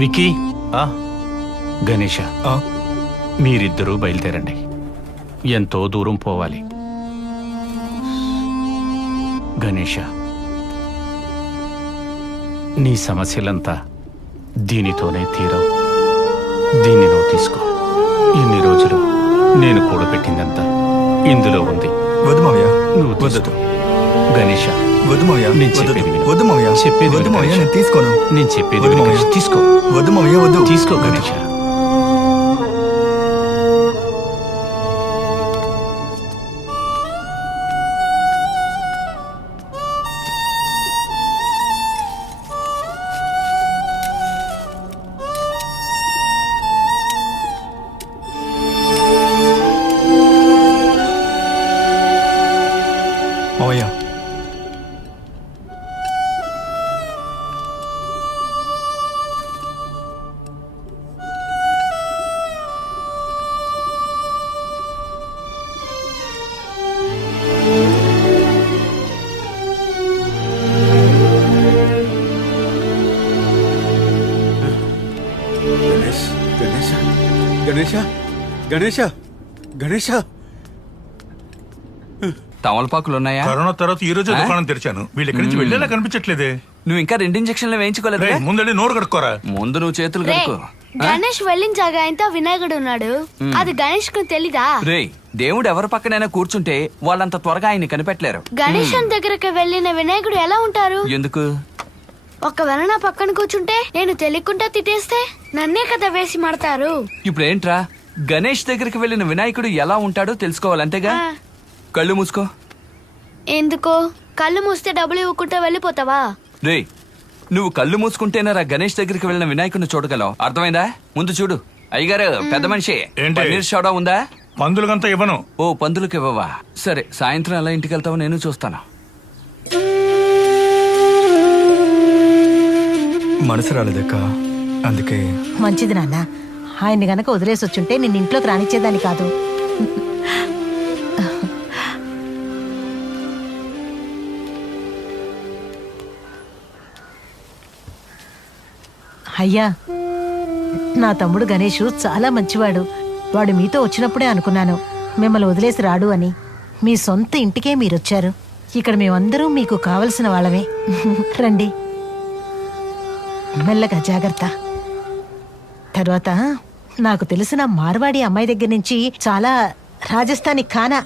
Wiki Ganesha మీరిద్దరూ బయలుదేరండి. ఎంతో దూరం పోవాలి. గణేష, నీ సమస్యలంతా దీనితోనే తీరవు. దీన్ని నువ్వు తీసుకో. ఇన్ని రోజులు నేను కూడబెట్టిందంతా ఇందులో ఉంది. వద్దు మావయ్య, నువ్వు తీసుకో. గణేష, వద్దు మావయ్య, నేను చెప్పేది విను. వద్దు మావయ్య, చెప్పేది వద్దు విను మావయ్య, గణేష. నేను తీసుకోను. నేను చెప్పేది వద్దు విను మావయ్య. గణేష. తీసుకో. వద్దు మావయ్య, వద్దు. తీసుకో గణేష. మావయ్య, గణేష్, గణేష, గణేష, గణేష, గణేష. తమలపాకులున్నాయా? కరోనా తర్వాత ఈ రోజు దుకాణం తెరిచాను. వీళ్ళు ఎక్కడి నుంచి వెళ్ళేలా కనిపించట్లేదే. నువ్వు ఇంకా 2 ఇంజక్షన్లు వేయించుకోలేదు. రేయ్, ముందడి నోరు కడుక్కోరా. ముందు నువ్వు చేతులు రే, కడుక్కో. గణేష్ వెళ్ళిన జాగాయంతో వినాయకుడు ఉన్నాడు. అది గణేష్ కు తెలీదా? రే, దేవుడు ఎవరి పక్కనైనా కూర్చుంటే వాళ్ళంత త్వరగా ఆయన కనిపెట్టలేరు. గణేష్ దగ్గరికి వెళ్ళిన వినాయకుడు ఎలా ఉంటారు? ఎందుకు? ఒకవేళ నా పక్కన కూర్చుంటే నేను తెలియకుండా తిట్టేస్తే నన్నే కదా వేసి మడతారు. ఇప్పుడు ఏంట్రా, గణేష్ దగ్గరికి వెళ్ళిన వినాయకుడు ఎలా ఉంటాడో తెలుసుకోవాలంతేగా. ఆ. కళ్ళు మూసుకో. ఎందుకో? కళ్ళు మూస్తే డబ్బులు ఇవ్వకుండా వెళ్ళిపోతావా? రే, నువ్వు కళ్ళు మూసుకుంటేనరా గణేష్ దగ్గరికి వెళ్ళిన వినాయకుడిని చూడగలవు. అర్థమైందా? ముందు చూడు. అయ్యగారు, పెద్ద మనిషి, ఏంటి? పన్నీర్ సోడా ఉందా? పందులకంతా ఇవ్వను. ఓ, పందులకు ఇవ్వవా? సరే, సాయంత్రం ఎలా ఇంటికి వెళ్తావో నేను చూస్తాను. మనసు రాలేదక్క, అందుకే. మంచిది నాన్న. ఆయన్ని గనక వదిలేసి వచ్చుంటే నిన్ను ఇంట్లోకి రానిచ్చేదాన్ని కాదు. అయ్యా, నా తమ్ముడు గణేషు చాలా మంచివాడు. వాడు మీతో వచ్చినప్పుడే అనుకున్నాను మిమ్మల్ని వదిలేసి రాడు అని. మీ సొంత ఇంటికే మీరొచ్చారు. ఇక్కడ మేమందరం మీకు కావలసిన వాళ్ళమే. రండి, మెల్లగా జాగ్రత్త. తర్వాత నాకు తెలిసిన మార్వాడి అమ్మాయి దగ్గర నుంచి చాలా రాజస్థానీ ఖానా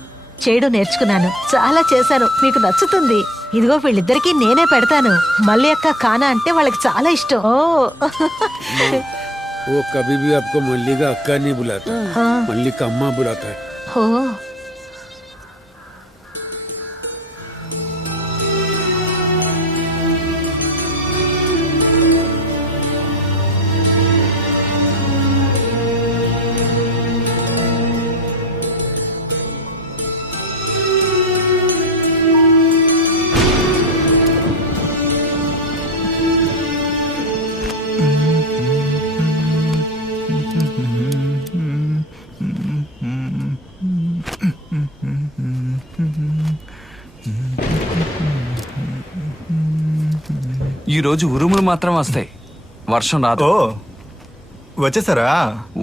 చేయడం నేర్చుకున్నాను. చాలా చేశాను, మీకు నచ్చుతుంది. ఇదిగో వీళ్ళిద్దరికీ నేనే పెడతాను. మళ్ళీ అక్క ఖానా అంటే వాళ్ళకి చాలా ఇష్టం. ఓ वो कभी भी आपको मल्ली का अक्का नहीं बुलाता, मल्ली का अम्मा बुलाता है. ఓ ఈ రోజు ఉరుములు మాత్రం వస్తాయి, వర్షం రాదు. ఓ, వచ్చేసారా?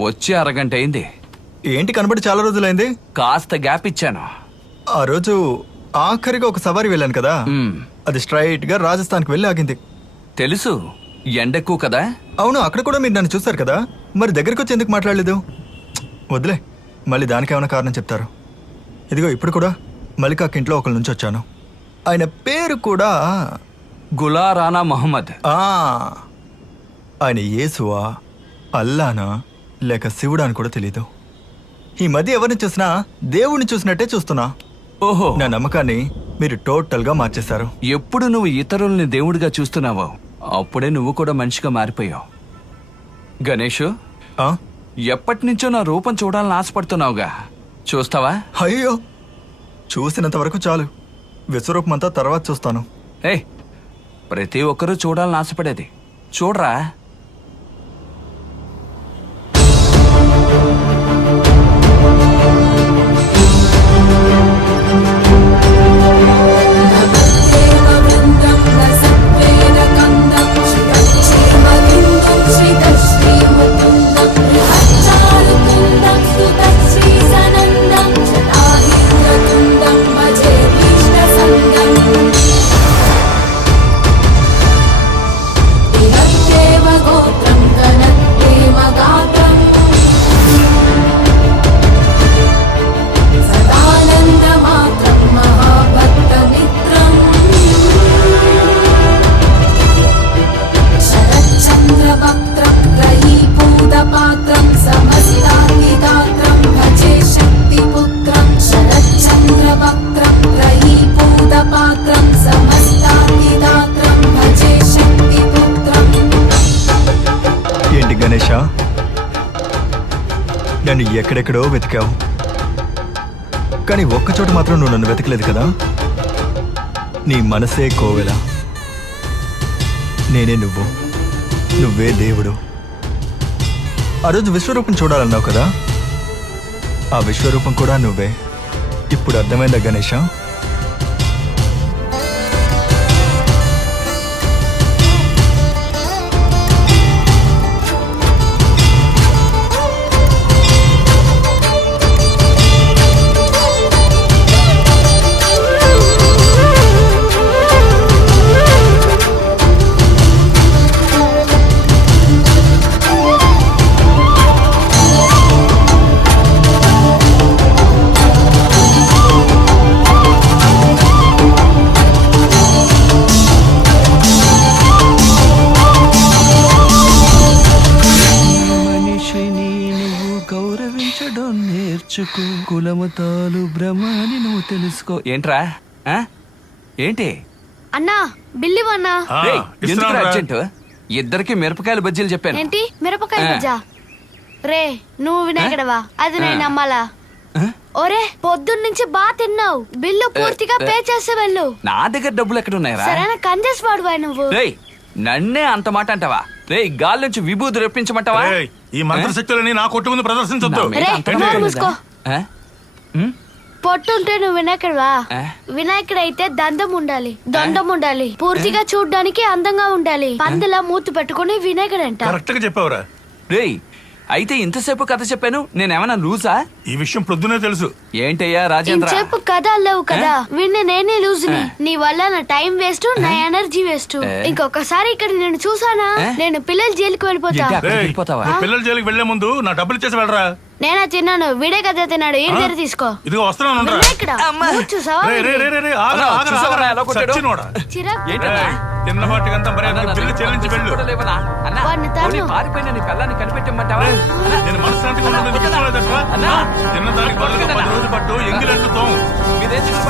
వచ్చి అరగంట అయింది. ఏంటి కనబడి చాలా రోజులైంది? కాస్త గ్యాప్ ఇచ్చాను. ఆ రోజు ఆఖరిగా ఒక సవారీ వెళ్ళాను కదా, మ్, అది స్ట్రైట్ గా రాజస్థాన్కి వెళ్ళి ఆగింది. తెలుసు, ఎండెక్కువ కదా. అవును, అక్కడ కూడా మీరు నన్ను చూసారు కదా, మరి దగ్గరికి వచ్చి ఎందుకు మాట్లాడలేదు? వదిలే, మళ్ళీ దానికి ఏమైనా కారణం చెప్తారు. ఇదిగో ఇప్పుడు కూడా మల్లికాకి ఇంట్లో ఒకరి నుంచి వచ్చాను. ఆయన పేరు కూడా గులా రానా మహమ్మద్. ఆ, ఆయన యేసువా, అల్లానా లేక శివుడా అని కూడా తెలీదు. ఈ మధ్య ఎవరిని చూసినా దేవుణ్ణి చూసినట్టే చూస్తున్నా. ఓహో, నా నమ్మకాన్ని మీరు టోటల్ గా మార్చేశారు. ఎప్పుడు నువ్వు ఇతరుల్ని దేవుడిగా చూస్తున్నావో అప్పుడే నువ్వు కూడా మనిషిగా మారిపోయావు. గణేష్, ఆ? ఎప్పటి నుంచో నా రూపం చూడాలని ఆశపడుతున్నావుగా, చూస్తావా? అయ్యో, చూసినంత వరకు చాలు. విశ్వరూపమంతా తర్వాత చూస్తాను. ఏ, ప్రతి ఒక్కరూ చూడాలని ఆశపడేది. చూడరా. శ్రీ నన్ను ఎక్కడెక్కడో వెతికావు, కానీ ఒక్కచోట మాత్రం నువ్వు నన్ను వెతకలేదు కదా. నీ మనసే కోవెల, నేనే నువ్వు, నువ్వే దేవుడు. ఆ రోజు విశ్వరూపం చూడాలన్నావు కదా, ఆ విశ్వరూపం కూడా నువ్వే. ఇప్పుడు అర్థమైందా గణేష? మనిషిని నువ్వు గౌరవించడం నేర్చుకో, కులమతాలు భ్రమని నువ్వు తెలుసుకో. ఏంట్రా ఆ? ఏంటి అన్నా బిల్లు అన్నా. ఆ, రేయ్, ఇస్తున్నాను ఎందుకురా రా. అర్జెంట్? ఇద్దరికి మిరపకాయలు బజ్జీలు చెప్పాను. ఏంటి మిరపకాయ ఆ. బజ్జా? రే నువ్వు వినాయకుడవా? అది నేను నమ్మాలా? ఆ? ఒరే పొద్దున్న నుంచి బాగా తిన్నావు, బిల్లు పూర్తిగా పే చేసే వెళ్ళు. నా దగ్గర డబ్బులు ఎక్కడ ఉన్నాయరా? సరైన కంజెస్ వాడువా నువ్వు. రేయ్, నన్నే అంత మాట అంటావా? రేయ్, గాలి నుంచి విభూతి రప్పించమంటావా? ఏయ్, ఈ మంత్రశక్తులని నా కొట్టు ముందు ప్రదర్శించొద్దు. నా మీద రే, అంత నోరు నమ్మకం మూసుకో. లేదా? ఆ? ఉమ్? పొట్టుంటే నువ్వు వినాయకుడువా? ఆ? వినాయకుడైతే దండం ఉండాలి, దండం ఉండాలి, పూర్తిగా చూడ్డానికి అందంగా ఉండాలి. పందిలా మూతి పెట్టుకుని వినాయకుడు అంట. కరెక్ట్ గా చెప్పావురా. రేయ్, అయితే ఇంతసేపు కథ చెప్పాను, నేనేమన్నా లూజా? ఈ విషయం ప్రొద్దునే తెలుసు. ఏంటయ్యా రాజేంద్ర? ఇంచేపు కథ లేవు కదా, విన్న నేనే లూజ్ని. నీ వల్ల నా టైం వేస్ట్, నా ఎనర్జీ వేస్ట్. ఇంకొకసారి ఇక్కడ నేను చూసానా, నేను పిల్లల జైలుకి వెళ్ళిపోతా. ఏంటి అక్కడికి రేయ్, వెళ్ళిపోతావా? నీ పిల్లల జైలుకి వెళ్లే ముందు నా డబ్బులు ఇచ్చేసి వెళ్ళరా. నేనా తిన్నాను, వీడే కదా తిన్నాడు. ఏం దగ్గర తీసుకో. ఇదిగో వస్తున్నాను ఉండరా. వినాయకుడా, మూడు చూసావా? రేయ్, రేయ్, రేయ్, రేయ్, ఆగరా, అన్నా, ఆగరా, చూసావా ఆగరా. ఎలా కొట్టాడు? సచ్చినోడా. చిరాకు. ఏంటన్నా? రేయ్, తిన్న వాటికంతా మరి అన్నా, బిల్లు నన్ను చెల్లించి వెళ్ళు. కూడా లేవనా? అన్నా, వాడిని తన్ను. పోనీ పారిపోయిన నీ పిల్లాన్ని కనిపెట్టమంటావా? రేయ్, అన్నా, నేను మనశ్శాంతిగా ఉండదు అన్నా, ఇష్టం లేదట్రా. అన్నా, తిన్నదానికి బదులుగా 10 రోజులు పట్టు ఎంగిలంటుతాం. మీరేం చేసి